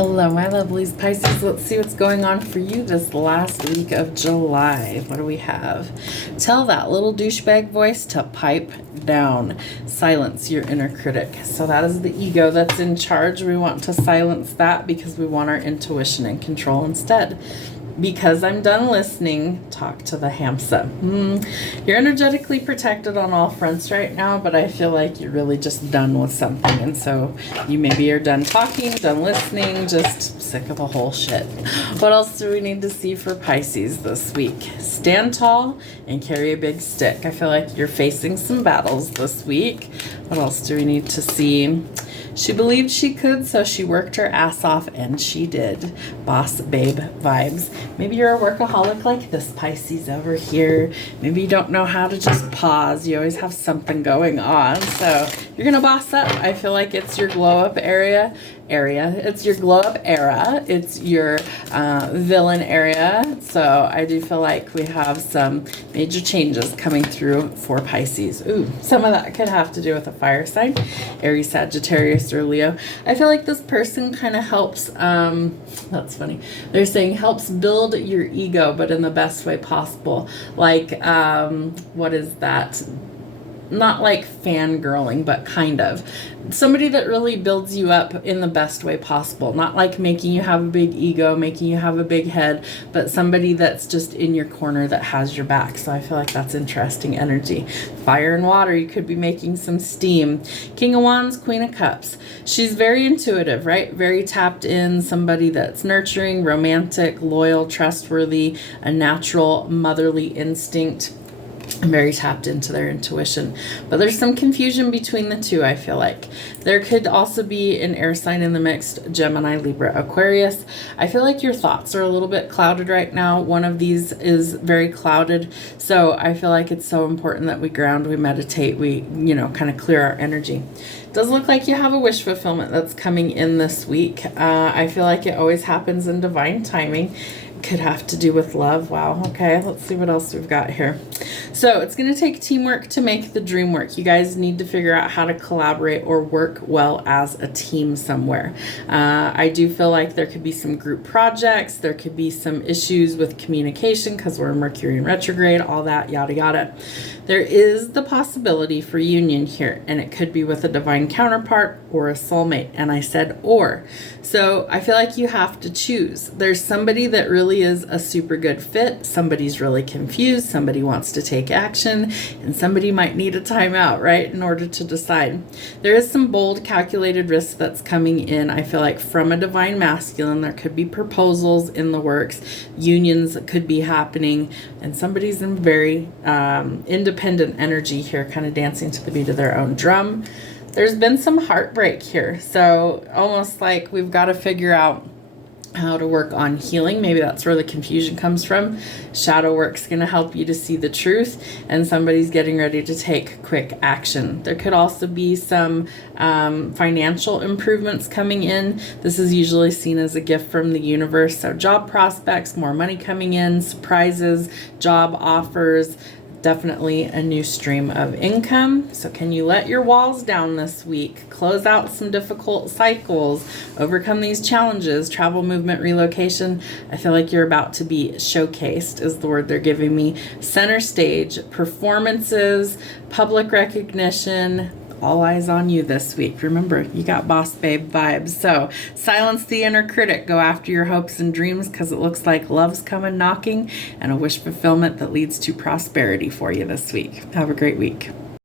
Hello, my lovelies. Pisces, let's see what's going on for you this last week of July. What do we have? Tell that little douchebag voice to pipe down. Silence your inner critic. So that is the ego that's in charge. We want to silence that because we want our intuition and control instead. Because I'm done listening, talk to the hamsa. You're energetically protected on all fronts right now, but I feel like you're really just done with something. And so you maybe are done talking, done listening, just sick of the whole shit. What else do we need to see for Pisces this week? Stand tall and carry a big stick. I feel like you're facing some battles this week. What else do we need to see? She believed she could, so she worked her ass off, and she did. Boss babe vibes. Maybe you're a workaholic like this Pisces over here. Maybe you don't know how to just pause. You always have something going on, so you're gonna boss up. I feel like it's your glow up area. It's your glow up era. It's your villain area. So I do feel like we have some major changes coming through for Pisces. Ooh, some of that could have to do with a fire sign, Aries, Sagittarius, or Leo. I feel like this person kind of helps, that's funny. They're saying helps build your ego, but in the best way possible. Like, what is that? Not like fangirling, but kind of. Somebody that really builds you up in the best way possible. Not like making you have a big ego, making you have a big head, but somebody that's just in your corner that has your back. So I feel like that's interesting energy. Fire and water, you could be making some steam. King of Wands, Queen of Cups. She's very intuitive, right? Very tapped in, somebody that's nurturing, romantic, loyal, trustworthy, a natural motherly instinct. Very tapped into their intuition, but there's some confusion between the two. I feel like there could also be an air sign in the mix, Gemini, Libra, Aquarius. I feel like your thoughts are a little bit clouded right now. One of these is very clouded, so I feel like it's so important that we ground, we meditate, we kind of clear our energy. It does look like you have a wish fulfillment that's coming in this week. I feel like it always happens in divine timing. Could have to do with love. Wow. Okay, let's see what else we've got here. So it's going to take teamwork to make the dream work. You guys need to figure out how to collaborate or work well as a team somewhere. I do feel like there could be some group projects. There could be some issues with communication because we're in Mercury in retrograde, all that, yada, yada. There is the possibility for union here, and it could be with a divine counterpart or a soulmate. And I said or. So I feel like you have to choose. There's somebody that really is a super good fit. Somebody's really confused. Somebody wants to take action, and somebody might need a timeout, right, in order to decide. There is some bold, calculated risk that's coming in. I feel like from a divine masculine, there could be proposals in the works. Unions could be happening, and somebody's in very independent energy here, kind of dancing to the beat of their own drum. There's been some heartbreak here, so almost like we've got to figure out how to work on healing. Maybe that's where the confusion comes from. Shadow work's going to help you to see the truth, and somebody's getting ready to take quick action. There could also be some financial improvements coming in. This is usually seen as a gift from the universe. So job prospects, more money coming in, surprises, job offers, definitely a new stream of income. So can you let your walls down this week? Close out some difficult cycles, overcome these challenges, travel, movement, relocation. I feel like you're about to be showcased is the word they're giving me. Center stage, performances, public recognition. All eyes on you this week. Remember, you got boss babe vibes. So silence the inner critic. Go after your hopes and dreams because it looks like love's coming knocking and a wish fulfillment that leads to prosperity for you this week. Have a great week.